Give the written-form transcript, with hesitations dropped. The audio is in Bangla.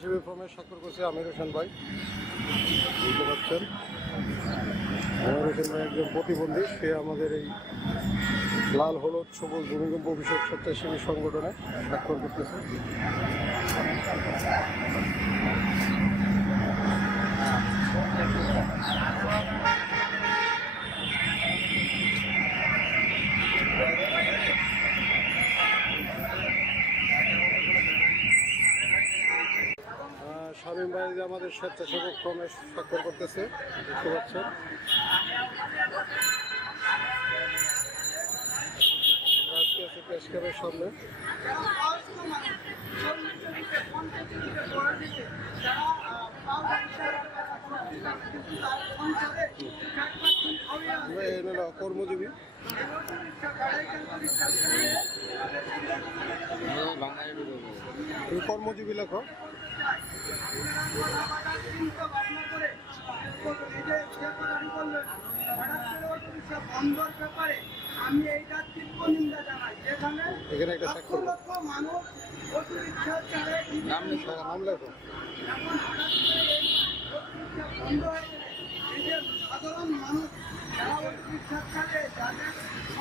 হিসেবে ফর্মে স্বাক্ষর করছে আমির হোসেন ভাই, বুঝতে পারছেন। আমির হোসেন ভাই একজন প্রতিবন্ধী, সে আমাদের এই লাল হলুদ সবুজ ভূমিকম্প বিষয়ক স্বেচ্ছাসেবী সংগঠনে স্বাক্ষর করতেছে। শামীম ভাই যে আমাদের স্বেচ্ছাসেবক ক্রমে স্বাক্ষর করতেছে, দেখতে পাচ্ছেন। আজকে আছে প্রেস ক্লাবের সামনে। কর্মজীবী কর্মজীবী লেখক। আমি এইটা তীব্র নিন্দা জানাই। এখানে একটা স্বাক্ষর মানুষ নাম লেখো। এখন হঠাৎ করে এই বন্ধ হয়ে গেলে এই যে সাধারণ মানুষ যারা অটোরিকশা